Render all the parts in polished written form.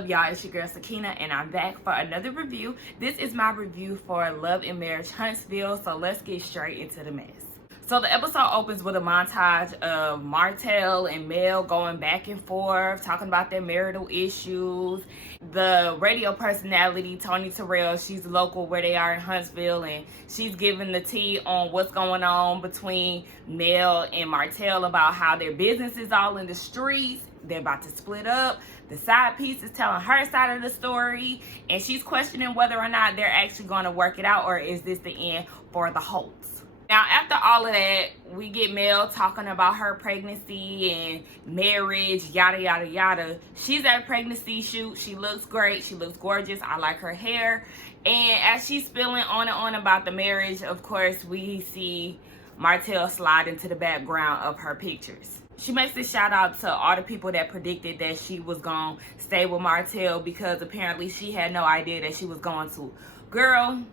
up, y'all? It's your girl Sakina, and I'm back for another review. This is my review for Love and Marriage Huntsville, so let's get straight into the mess. So the episode opens with a montage of Martell and Mel going back and forth, talking about their marital issues. The radio personality, Tony Terrell, she's local where they are in Huntsville, and she's giving the tea on what's going on between Mel and Martell about how their business is all in the streets. They're about to split up. The side piece is telling her side of the story, and she's questioning whether or not they're actually going to work it out, or is this the end for the Holts. Now, after all of that, we get Mel talking about her pregnancy and marriage, yada, yada, yada. She's at a pregnancy shoot. She looks great. She looks gorgeous. I like her hair. And as she's spilling on and on about the marriage, of course, we see Martell slide into the background of her pictures. She makes a shout out to all the people that predicted that she was going to stay with Martell, because apparently she had no idea that she was going to. Girl,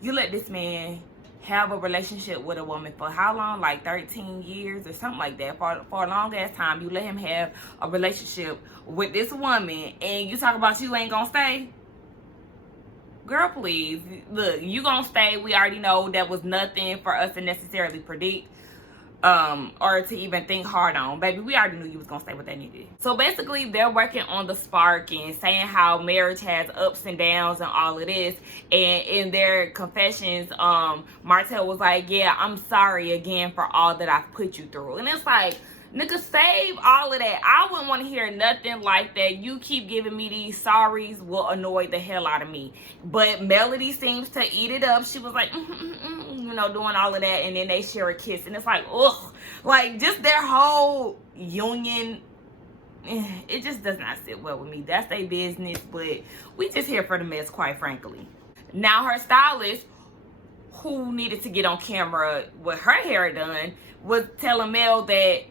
you let this man have a relationship with a woman for how long? Like 13 years or something like that. For a long ass time, you let him have a relationship with this woman, and you talk about you ain't gonna stay? Girl, please. Look, you gonna stay. We already know that was nothing for us to necessarily predict or to even think hard on. Baby, we already knew you was gonna stay with that nigga. So basically, they're working on the spark and saying how marriage has ups and downs and all of this. And in their confessions, Martell was like, yeah, I'm sorry again for all that I've put you through. And it's like, nigga, save all of that. I wouldn't want to hear nothing like that. You keep giving me these sorries will annoy the hell out of me. But Melody seems to eat it up. She was like, you know, doing all of that. And then they share a kiss. And it's like, ugh. Like, just their whole union, it just does not sit well with me. That's their business. But we just here for the mess, quite frankly. Now, her stylist, who needed to get on camera with her hair done, was telling Mel that,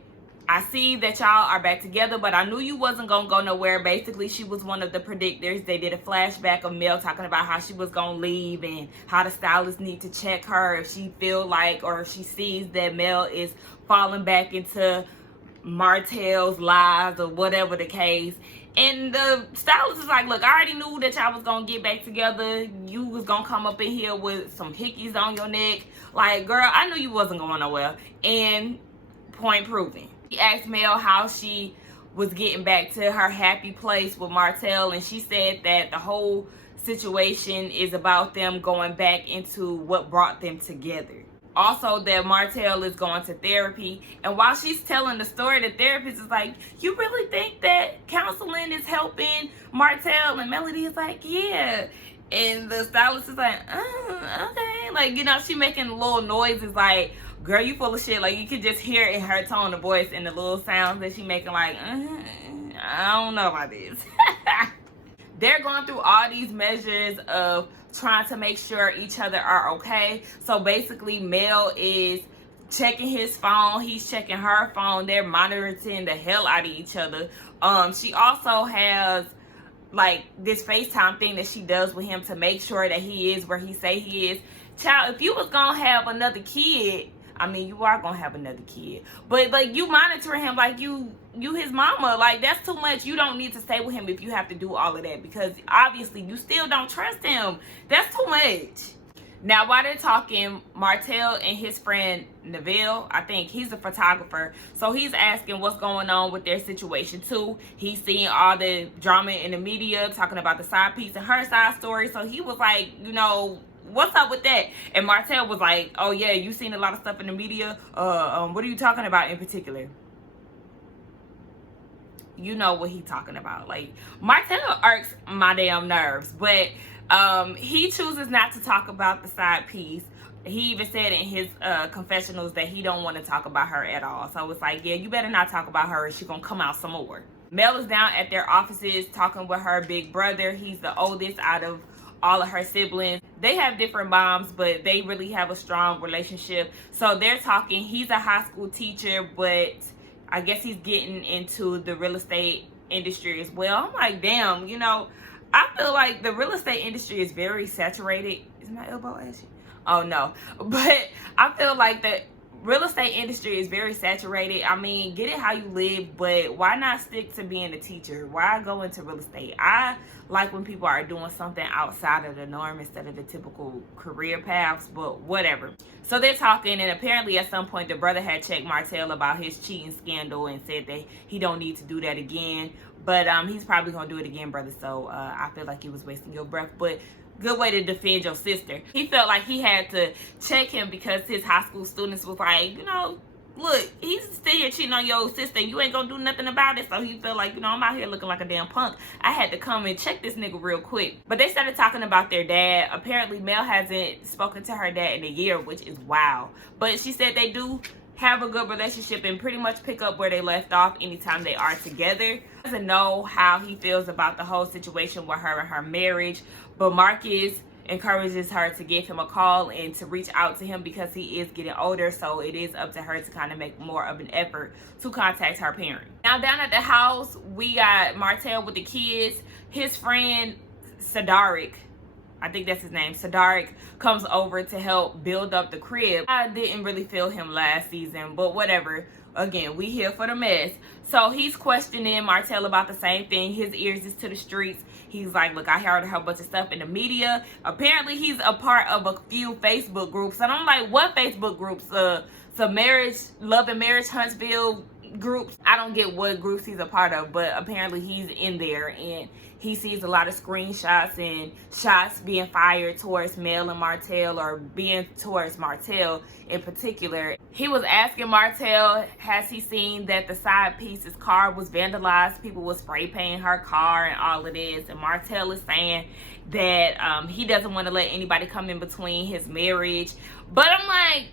I see that y'all are back together, but I knew you wasn't going to go nowhere. Basically, she was one of the predictors. They did a flashback of Mel talking about how she was going to leave and how the stylist need to check her if she feel like, or if she sees that Mel is falling back into Martell's lies or whatever the case. And the stylist is like, look, I already knew that y'all was going to get back together. You was going to come up in here with some hickeys on your neck. Like, girl, I knew you wasn't going nowhere. And point proven. He asked Mel how she was getting back to her happy place with Martell, and she said that the whole situation is about them going back into what brought them together. Also, that Martell is going to therapy, and while she's telling the story, the therapist is like, you really think that counseling is helping Martell? And Melody is like, yeah. And the stylist is like, okay. Like, you know, she making little noises like, girl, you full of shit. Like, you could just hear in her tone of voice and the little sounds that she making like, I don't know about this. They're going through all these measures of trying to make sure each other are okay. So basically, Mel is checking his phone. He's checking her phone. They're monitoring the hell out of each other. She also has like this FaceTime thing that she does with him to make sure that he is where he say he is. Child, if you was gonna have another kid, I mean, you are gonna have another kid, but like, you monitor him like you his mama. Like, that's too much. You don't need to stay with him if you have to do all of that, because obviously you still don't trust him. That's too much. Now, while they're talking, Martell and his friend Neville, I think he's a photographer, so he's asking what's going on with their situation too. He's seeing all the drama in the media talking about the side piece and her side story, so he was like, you know, what's up with that? And Martell was like, oh yeah, you seen a lot of stuff in the media. What are you talking about in particular? You know what he talking about. Like, Martell irks my damn nerves, but he chooses not to talk about the side piece. He even said in his confessionals that he don't want to talk about her at all. So it's like, yeah, you better not talk about her. She's gonna come out some more. Mel is down at their offices talking with her big brother. He's the oldest out of all of her siblings. They have different moms, but they really have a strong relationship. So they're talking. He's a high school teacher, but I guess he's getting into the real estate industry as well. I'm like, damn, you know, I feel like the real estate industry is very saturated. Is my elbow ashy? Oh no. But I feel like that real estate industry is very saturated. I mean, get it how you live, but why not stick to being a teacher? Why go into real estate? I like when people are doing something outside of the norm instead of the typical career paths, but whatever. So they're talking, and apparently at some point the brother had checked Martell about his cheating scandal and said that he don't need to do that again. But he's probably gonna do it again, brother. So I feel like he was wasting your breath, but good way to defend your sister. He felt like he had to check him because his high school students was like, you know, look, he's still here cheating on your sister and you ain't gonna do nothing about it. So he felt like, you know, I'm out here looking like a damn punk. I had to come and check this nigga real quick. But they started talking about their dad. Apparently Mel hasn't spoken to her dad in a year, which is wild. But she said they do have a good relationship and pretty much pick up where they left off anytime they are together. Doesn't know how he feels about the whole situation with her and her marriage, but Marcus encourages her to give him a call and to reach out to him because he is getting older, so it is up to her to kind of make more of an effort to contact her parent. Now down at the house, we got Martell with the kids. His friend Sadaric, I think that's his name, Sadaric, comes over to help build up the crib. I didn't really feel him last season, but whatever. Again, we here for the mess. So he's questioning Martell about the same thing. His ears is to the streets. He's like, look, I heard a whole bunch of stuff in the media. Apparently, he's a part of a few Facebook groups. And I'm like, what Facebook groups? Some marriage, love and marriage, Huntsville groups. I don't get what groups he's a part of, but apparently he's in there and he sees a lot of screenshots and shots being fired towards Mel and Martell, or being towards Martell in particular. He was asking Martell, has he seen that the side piece's car was vandalized? People were spray painting her car and all of this. And Martell is saying that he doesn't want to let anybody come in between his marriage. But I'm like,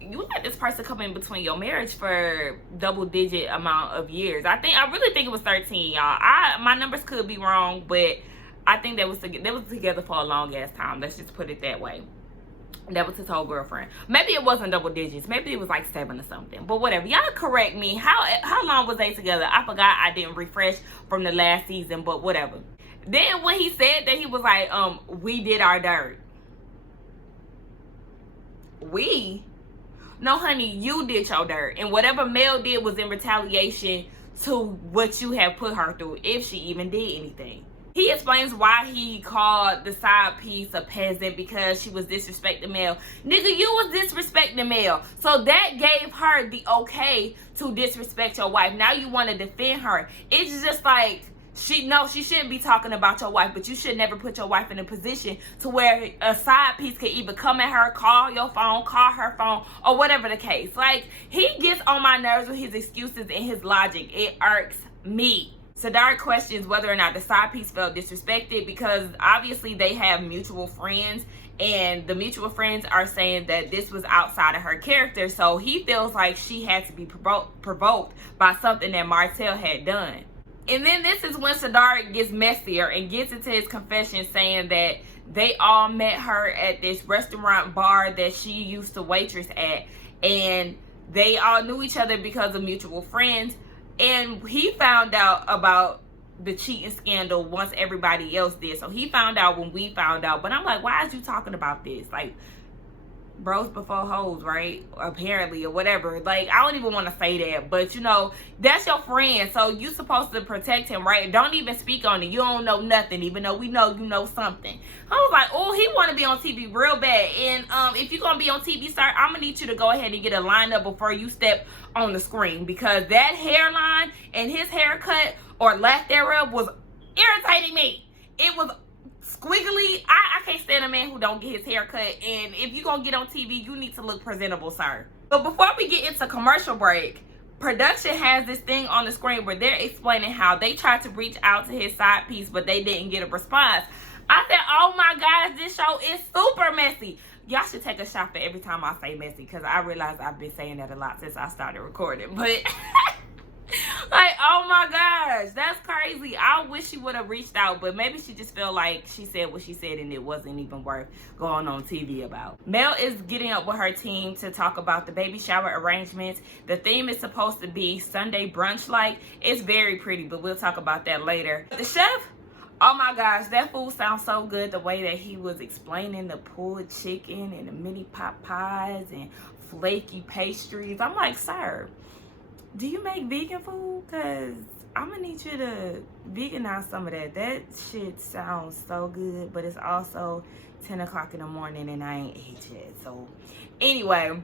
you let this person come in between your marriage for double-digit amount of years. I really think it was 13, y'all. My numbers could be wrong, but I think they was together for a long ass time. Let's just put it that way. That was his whole girlfriend. Maybe it wasn't double digits. Maybe it was like 7 or something. But whatever. Y'all correct me. How long was they together? I forgot. I didn't refresh from the last season, but whatever. Then when he said that, he was like, we did our dirt. We? No, honey, you did your dirt. And whatever Mel did was in retaliation to what you have put her through, if she even did anything. He explains why he called the side piece a peasant, because she was disrespecting Mel. Nigga, you was disrespecting Mel. So that gave her the okay to disrespect your wife. Now you want to defend her. It's just like, she shouldn't be talking about your wife, but you should never put your wife in a position to where a side piece could either come at her, call your phone, call her phone, or whatever the case. Like, he gets on my nerves with his excuses and his logic. It irks me. Sadar questions whether or not the side piece felt disrespected, because obviously they have mutual friends, and the mutual friends are saying that this was outside of her character. So he feels like she had to be provoked by something that Martell had done. And then this is when Sadar gets messier and gets into his confession, saying that they all met her at this restaurant bar that she used to waitress at, and they all knew each other because of mutual friends. And he found out about the cheating scandal once everybody else did. So he found out when we found out. But I'm like, why is you talking about this? Like, bros before hoes, right? Apparently, or whatever. Like, I don't even want to say that, but you know, that's your friend, so you supposed to protect him, right? Don't even speak on it. You don't know nothing, even though we know you know something. I was like, oh, he want to be on TV real bad. And if you're gonna be on TV, sir, I'm gonna need you to go ahead and get a lineup before you step on the screen, because that hairline and his haircut, or lack thereof, was irritating me. It was squiggly. I can't stand a man who don't get his hair cut. And if you're gonna get on TV, you need to look presentable, sir. But before we get into commercial break, production has this thing on the screen where they're explaining how they tried to reach out to his side piece, but they didn't get a response. I said, oh my gosh, this show is super messy. Y'all should take a shot for every time I say messy, because I realize I've been saying that a lot since I started recording. But like, oh my gosh, that's crazy. I wish she would have reached out, but maybe she just felt like she said what she said and it wasn't even worth going on TV about. Mel is getting up with her team to talk about the baby shower arrangements. The theme is supposed to be Sunday brunch like. It's very pretty, but we'll talk about that later. The chef, Oh my gosh, that food sounds so good. The way that he was explaining the pulled chicken and the mini pot pies and flaky pastries. I'm like, sir, do you make vegan food? Because I'm going to need you to veganize some of that. That shit sounds so good, but it's also 10 o'clock in the morning and I ain't ate yet. So anyway,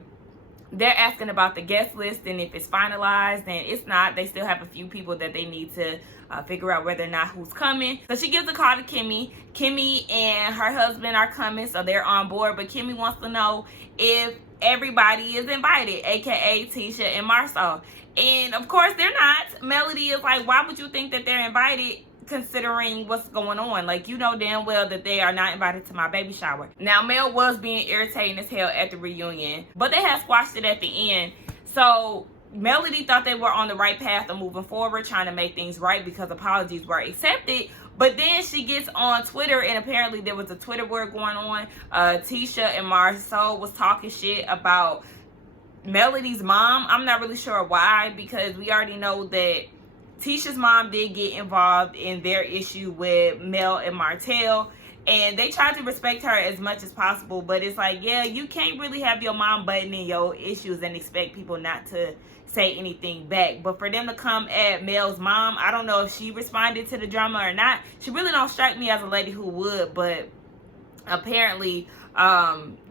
they're asking about the guest list and if it's finalized, and it's not. They still have a few people that they need to figure out whether or not who's coming. So she gives a call to Kimmy. Kimmy and her husband are coming, so they're on board. But Kimmy wants to know if everybody is invited, aka Tisha and Marcel. And of course they're not. Melody is like, why would you think that they're invited, considering what's going on? Like, you know damn well that they are not invited to my baby shower. Now, Mel was being irritating as hell at the reunion, but they had squashed it at the end. So Melody thought they were on the right path of moving forward, trying to make things right because apologies were accepted. But then she gets on Twitter, and apparently there was a Twitter war going on. Tisha and Marcel was talking shit about Melody's mom. I'm not really sure why, because we already know that Tisha's mom did get involved in their issue with Mel and Martell, and they tried to respect her as much as possible. But it's like, yeah, you can't really have your mom butting in your issues and expect people not to say anything back. But for them to come at Mel's mom, I don't know if she responded to the drama or not. She really don't strike me as a lady who would, but apparently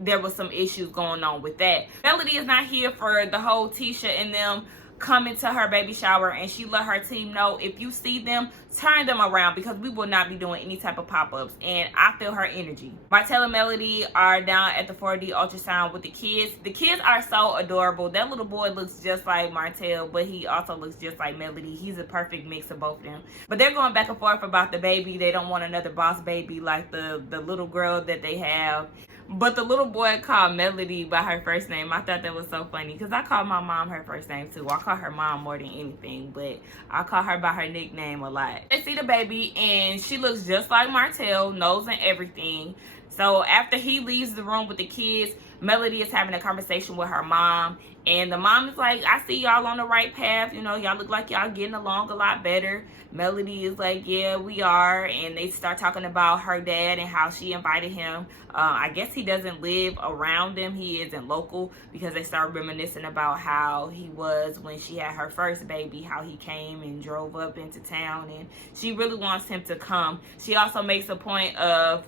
there was some issues going on with that. Melody is not here for the whole Tisha and them coming to her baby shower, and she let her team know, if you see them, turn them around, because we will not be doing any type of pop-ups. And I feel her energy. Martell and Melody are down at the 4D ultrasound with the kids. The kids are so adorable. That little boy looks just like Martell, but he also looks just like Melody. He's a perfect mix of both of them. But they're going back and forth about the baby. They don't want another boss baby like the little girl that they have. But the little boy called Melody by her first name. I thought that was so funny, because I call my mom her first name too. I call her mom more than anything, but I call her by her nickname a lot. They see the baby, and she looks just like Martell, nose and everything. So after he leaves the room with the kids, Melody is having a conversation with her mom, and the mom is like, I see y'all on the right path. You know, y'all look like y'all getting along a lot better. Melody is like, yeah, we are. And they start talking about her dad and how she invited him. I guess he doesn't live around them. He isn't local, because they start reminiscing about how he was when she had her first baby, how he came and drove up into town, and she really wants him to come. She also makes a point of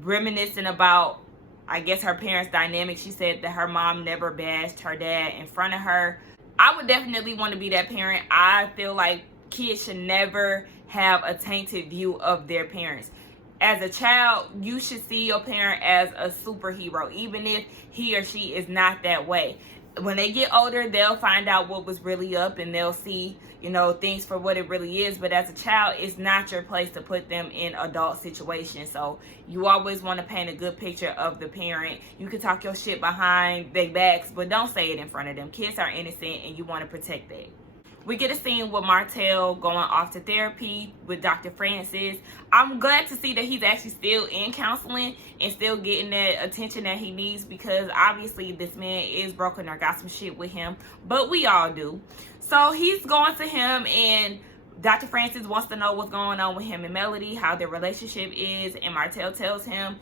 reminiscing about, I guess, her parents' dynamic. She said that her mom never bashed her dad in front of her. I would definitely want to be that parent. I feel like kids should never have a tainted view of their parents. As a child, you should see your parent as a superhero, even if he or she is not that way. When they get older, they'll find out what was really up, and they'll see, you know, things for what it really is. But as a child, it's not your place to put them in adult situations. So you always want to paint a good picture of the parent. You can talk your shit behind their backs, but don't say it in front of them. Kids are innocent, and you want to protect that. We get a scene with Martell going off to therapy with Dr. Francis. I'm glad to see that he's actually still in counseling and still getting that attention that he needs, because obviously this man is broken or got some shit with him, but we all do. So he's going to him, and Dr. Francis wants to know what's going on with him and Melody, how their relationship is, and Martell tells him,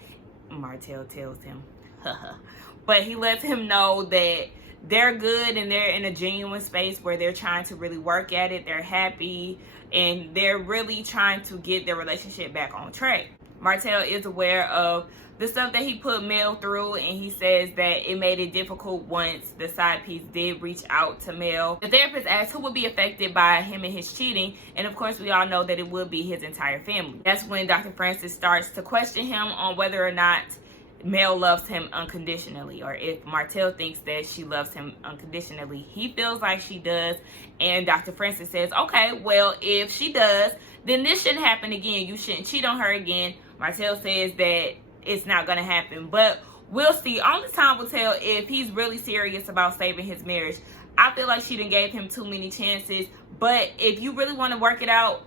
but he lets him know that they're good and they're in a genuine space where they're trying to really work at it. They're happy, and they're really trying to get their relationship back on track. Martell is aware of the stuff that he put Mel through, and he says that it made it difficult once the side piece did reach out to Mel. The therapist asks who would be affected by him and his cheating, and of course we all know that it would be his entire family. That's when Dr. Francis starts to question him on whether or not Mel loves him unconditionally, or if Martell thinks that she loves him unconditionally. He feels like she does, and Dr. Francis says, okay, well, if she does, then this shouldn't happen again. You shouldn't cheat on her again. Martell says that it's not going to happen, but we'll see. Only time will tell if he's really serious about saving his marriage. I feel like she done gave him too many chances, but if you really want to work it out,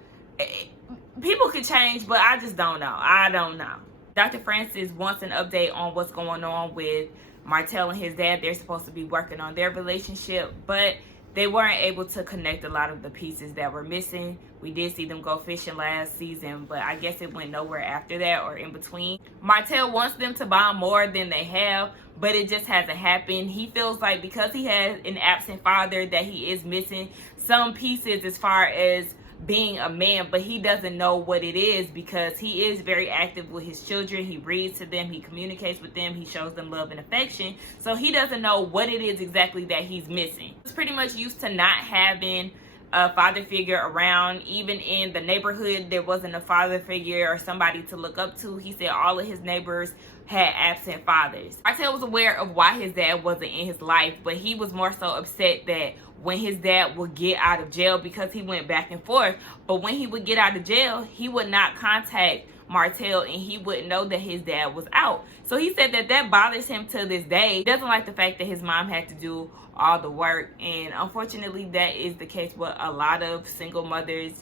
people could change, but I just don't know. I don't know. Dr. Francis wants an update on what's going on with Martell and his dad. They're supposed to be working on their relationship, but they weren't able to connect a lot of the pieces that were missing. We did see them go fishing last season, but I guess it went nowhere after that or in between. Martell wants them to bond more than they have, but it just hasn't happened. He feels like because he has an absent father that he is missing some pieces as far as being a man, but he doesn't know what it is because he is very active with his children. He reads to them, he communicates with them, he shows them love and affection, so he doesn't know what it is exactly that he's missing. He's pretty much used to not having a father figure around. Even in the neighborhood, there wasn't a father figure or somebody to look up to. He said all of his neighbors had absent fathers. Martell was aware of why his dad wasn't in his life, but he was more so upset that when his dad would get out of jail, because he went back and forth, but when he would get out of jail, he would not contact Martell and he wouldn't know that his dad was out. So he said that that bothers him to this day. He doesn't like the fact that his mom had to do all the work, and unfortunately that is the case with a lot of single mothers.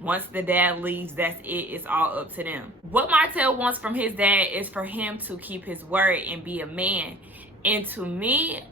Once the dad leaves, that's it. It's all up to them. What Martell wants from his dad is for him to keep his word and be a man. And to me,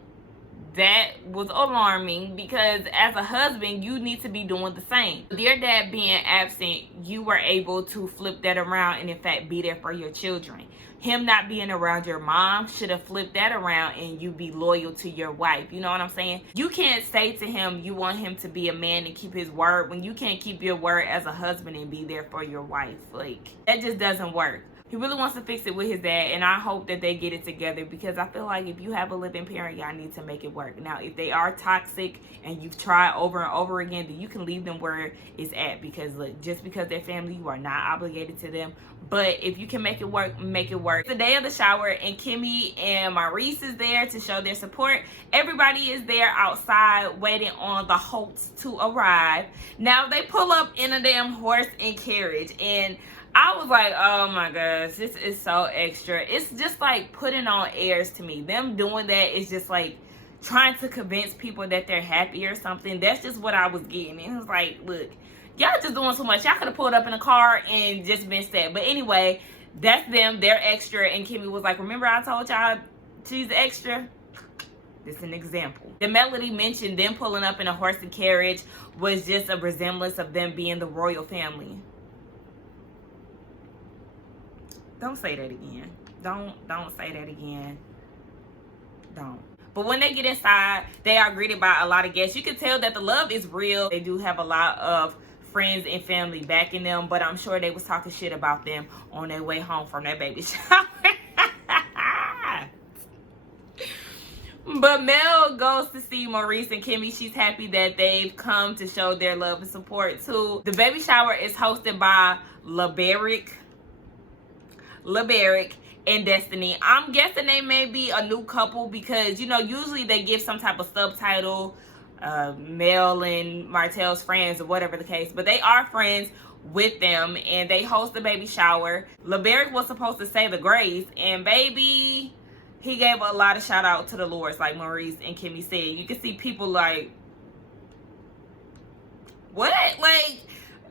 that was alarming, because as a husband, you need to be doing the same. With your dad being absent, you were able to flip that around and in fact be there for your children. Him not being around your mom should have flipped that around and you be loyal to your wife. You know what I'm saying? You can't say to him you want him to be a man and keep his word when you can't keep your word as a husband and be there for your wife. Like, that just doesn't work. He really wants to fix it with his dad, and I hope that they get it together, because I feel like if you have a living parent, y'all need to make it work. Now, if they are toxic and you've tried over and over again, then you can leave them where it's at, because look, just because they're family, you are not obligated to them. But if you can make it work, make it work. The day of the shower, and Kimmy and Maurice is there to show their support. Everybody is there outside waiting on the Holts to arrive. Now, they pull up in a damn horse and carriage, and I was like, oh my gosh, this is so extra. It's just like putting on airs to me. Them doing that is just like trying to convince people that they're happy or something. That's just what I was getting. And it was like, look, y'all just doing too much. Y'all could have pulled up in a car and just been set. But anyway, that's them. They're extra. And Kimmy was like, remember I told y'all she's extra? This is an example. The melody mentioned them pulling up in a horse and carriage was just a resemblance of them being the royal family. Don't say that again. Don't say that again. Don't. But when they get inside, they are greeted by a lot of guests. You can tell that the love is real. They do have a lot of friends and family backing them, but I'm sure they was talking shit about them on their way home from that baby shower. But Mel goes to see Maurice and Kimmy. She's happy that they've come to show their love and support too. The baby shower is hosted by LeBerick and Destiny. I'm guessing they may be a new couple, because, you know, usually they give some type of subtitle, Mel and Martell's friends or whatever the case, but they are friends with them, and they host the baby shower. LeBerick was supposed to say the grace, and baby, he gave a lot of shout out to the Lords, like Maurice and Kimmy said. You can see people like, what? Like,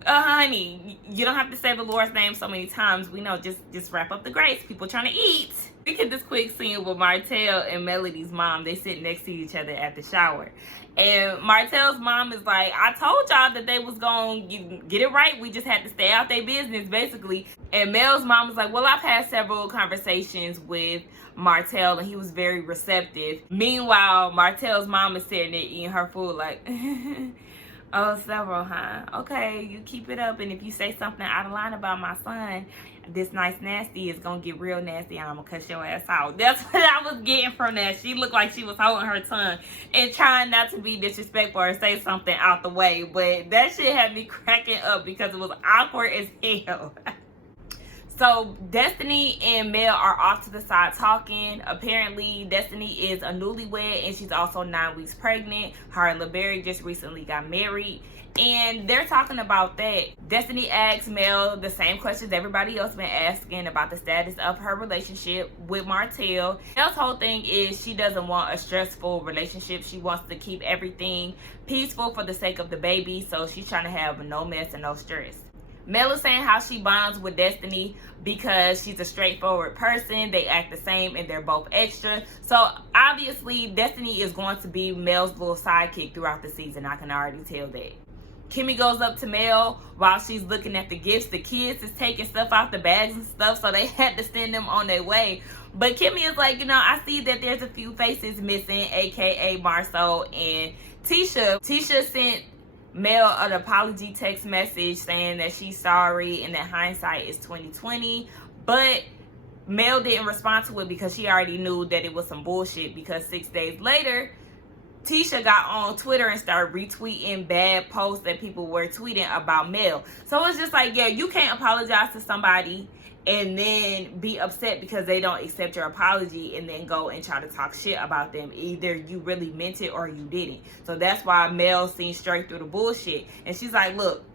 honey, you don't have to say the Lord's name so many times. We know, just wrap up the grace. People trying to eat. We get this quick scene with Martell and Melody's mom. They sit next to each other at the shower. And Martell's mom is like, I told y'all that they was going to get it right. We just had to stay out their business, basically. And Mel's mom was like, well, I've had several conversations with Martell, and he was very receptive. Meanwhile, Martell's mom is sitting there eating her food like, oh, several, huh? Okay, you keep it up, and if you say something out of line about my son, this nice nasty is gonna get real nasty, and I'm gonna cut your ass out. That's what I was getting from that. She looked like she was holding her tongue and trying not to be disrespectful or say something out the way, but that shit had me cracking up because it was awkward as hell. So Destiny and Mel are off to the side talking. Apparently Destiny is a newlywed and she's also 9 weeks pregnant. Her and LeBerry just recently got married, and they're talking about that. Destiny asks Mel the same questions everybody else been asking about the status of her relationship with Martell. Mel's whole thing is she doesn't want a stressful relationship. She wants to keep everything peaceful for the sake of the baby, so she's trying to have no mess and no stress. Mel is saying how she bonds with Destiny because she's a straightforward person. They act the same and they're both extra. So obviously Destiny is going to be Mel's little sidekick throughout the season. I can already tell that. Kimmy goes up to Mel while she's looking at the gifts. The kids is taking stuff out the bags and stuff, so they had to send them on their way. But Kimmy is like, I see that there's a few faces missing, aka Marcel and Tisha. Tisha sent Mel an apology text message saying that she's sorry and that hindsight is 2020, but Mel didn't respond to it because she already knew that it was some bullshit, because 6 days later Tisha got on Twitter and started retweeting bad posts that people were tweeting about Mel. So it's just like, yeah, you can't apologize to somebody and then be upset because they don't accept your apology and then go and try to talk shit about them. Either you really meant it or you didn't. So that's why Mel seen straight through the bullshit. And she's like, look,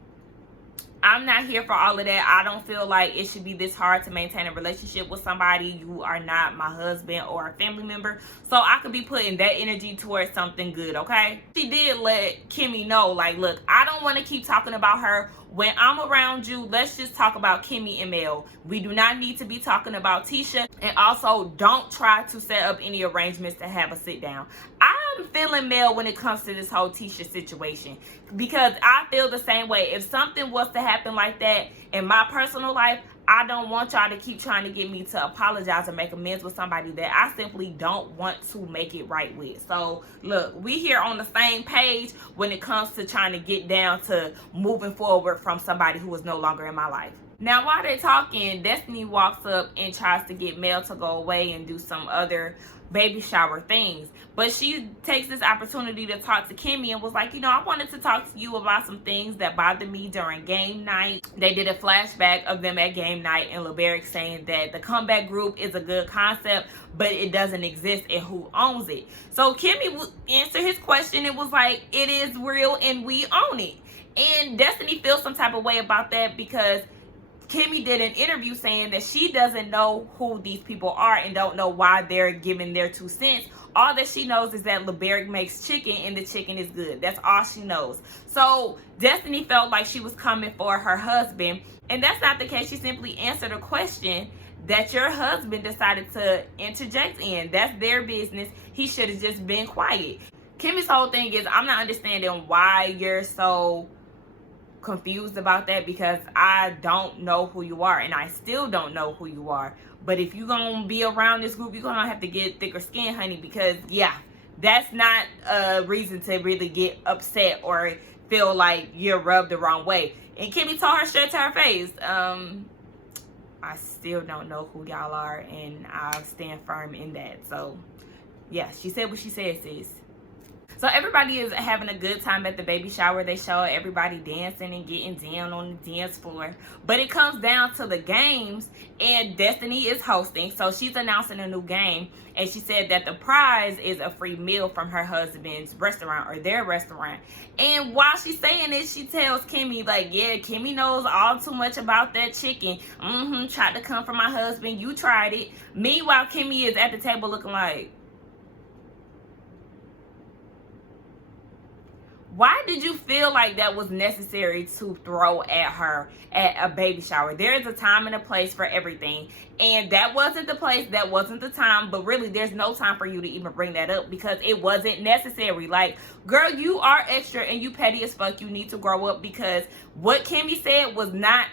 I'm not here for all of that. I don't feel like it should be this hard to maintain a relationship with somebody. You are not my husband or a family member. So I could be putting that energy towards something good, okay? She did let Kimmy know, like, look, I don't want to keep talking about her. When I'm around you, let's just talk about Kimmy and Mel. We do not need to be talking about Tisha. And also, don't try to set up any arrangements to have a sit down. I'm feeling Mel when it comes to this whole Tisha situation, because I feel the same way. If something was to happen like that in my personal life, I don't want y'all to keep trying to get me to apologize or make amends with somebody that I simply don't want to make it right with. So look, we here on the same page when it comes to trying to get down to moving forward from somebody who is no longer in my life. Now, while they're talking, Destiny walks up and tries to get Mel to go away and do some other baby shower things. But she takes this opportunity to talk to Kimmy and was like, I wanted to talk to you about some things that bothered me during game night. They did a flashback of them at game night and LeBerick saying that the comeback group is a good concept, but it doesn't exist and who owns it. So Kimmy answered his question and was like, it is real and we own it. And Destiny feels some type of way about that because Kimmy did an interview saying that she doesn't know who these people are and don't know why they're giving their 2 cents. All that she knows is that LeBerick makes chicken and the chicken is good. That's all she knows. So Destiny felt like she was coming for her husband, and that's not the case. She simply answered a question that your husband decided to interject in. That's their business. He should have just been quiet. Kimmy's whole thing is, I'm not understanding why you're so confused about that, because I don't know who you are and I still don't know who you are. But if you're gonna be around this group, you're gonna have to get thicker skin, honey, because yeah, that's not a reason to really get upset or feel like you're rubbed the wrong way. And Kimmy told her straight to her face, I still don't know who y'all are and I'll stand firm in that. So yeah, she said what she said, sis. So everybody is having a good time at the baby shower. They show everybody dancing and getting down on the dance floor. But it comes down to the games, and Destiny is hosting. So she's announcing a new game. And she said that the prize is a free meal from her husband's restaurant, or their restaurant. And while she's saying this, she tells Kimmy, like, yeah, Kimmy knows all too much about that chicken. Tried to come from my husband. You tried it. Meanwhile, Kimmy is at the table looking like, why did you feel like that was necessary to throw at her at a baby shower? There is a time and a place for everything. And that wasn't the place, that wasn't the time. But really, there's no time for you to even bring that up because it wasn't necessary. Like, girl, you are extra and you petty as fuck. You need to grow up, because what Kimmy said was not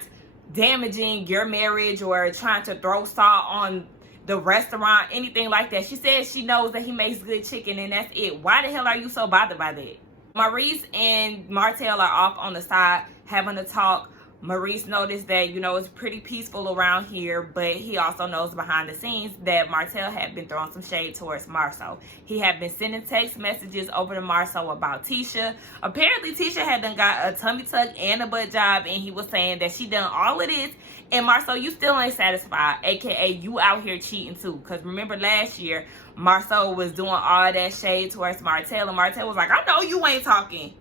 damaging your marriage or trying to throw salt on the restaurant, anything like that. She said she knows that he makes good chicken and that's it. Why the hell are you so bothered by that? Maurice and Martell are off on the side having a talk. Maurice noticed that, it's pretty peaceful around here, but he also knows behind the scenes that Martell had been throwing some shade towards Marceau. He had been sending text messages over to Marceau about Tisha. Apparently, Tisha had done got a tummy tuck and a butt job, and he was saying that she done all of this, and Marceau, you still ain't satisfied, aka you out here cheating too. Because remember last year, Marceau was doing all that shade towards Martell, and Martell was like, I know you ain't talking,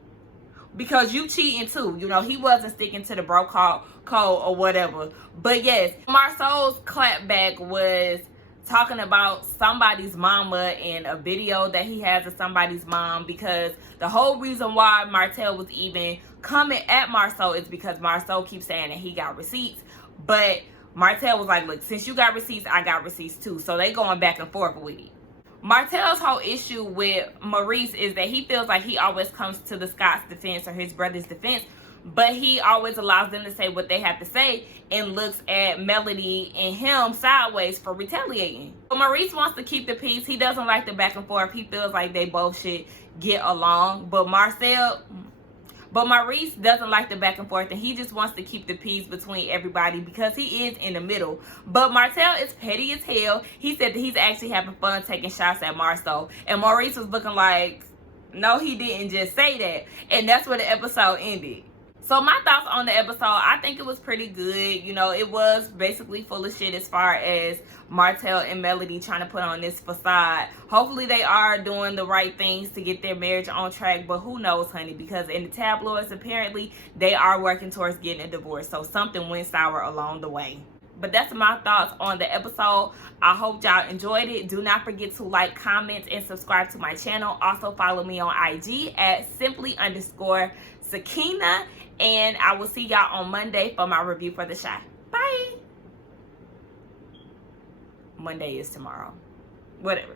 because you cheating too. He wasn't sticking to the bro code or whatever. But yes, Marceau's clapback was talking about somebody's mama in a video that he has of somebody's mom, because the whole reason why Martell was even coming at Marceau is because Marceau keeps saying that he got receipts, but Martell was like, look, since you got receipts, I got receipts too. So they going back and forth with it. Martell's whole issue with Maurice is that he feels like he always comes to the Scott's defense or his brother's defense, but he always allows them to say what they have to say and looks at Melody and him sideways for retaliating. But Maurice wants to keep the peace. He doesn't like the back and forth. He feels like they both should get along. But Maurice doesn't like the back and forth, and he just wants to keep the peace between everybody because he is in the middle. But Martell is petty as hell. He said that he's actually having fun taking shots at Marceau, and Maurice was looking like, no, he didn't just say that. And that's where the episode ended. So my thoughts on the episode, I think it was pretty good. You know, it was basically full of shit as far as Martell and Melody trying to put on this facade. Hopefully they are doing the right things to get their marriage on track, but who knows, honey, because in the tabloids, apparently they are working towards getting a divorce. So something went sour along the way. But that's my thoughts on the episode. I hope y'all enjoyed it. Do not forget to like, comment, and subscribe to my channel. Also follow me on IG at simply_Sakina. And I will see y'all on Monday for my review for the shot. Bye. Monday is tomorrow. Whatever.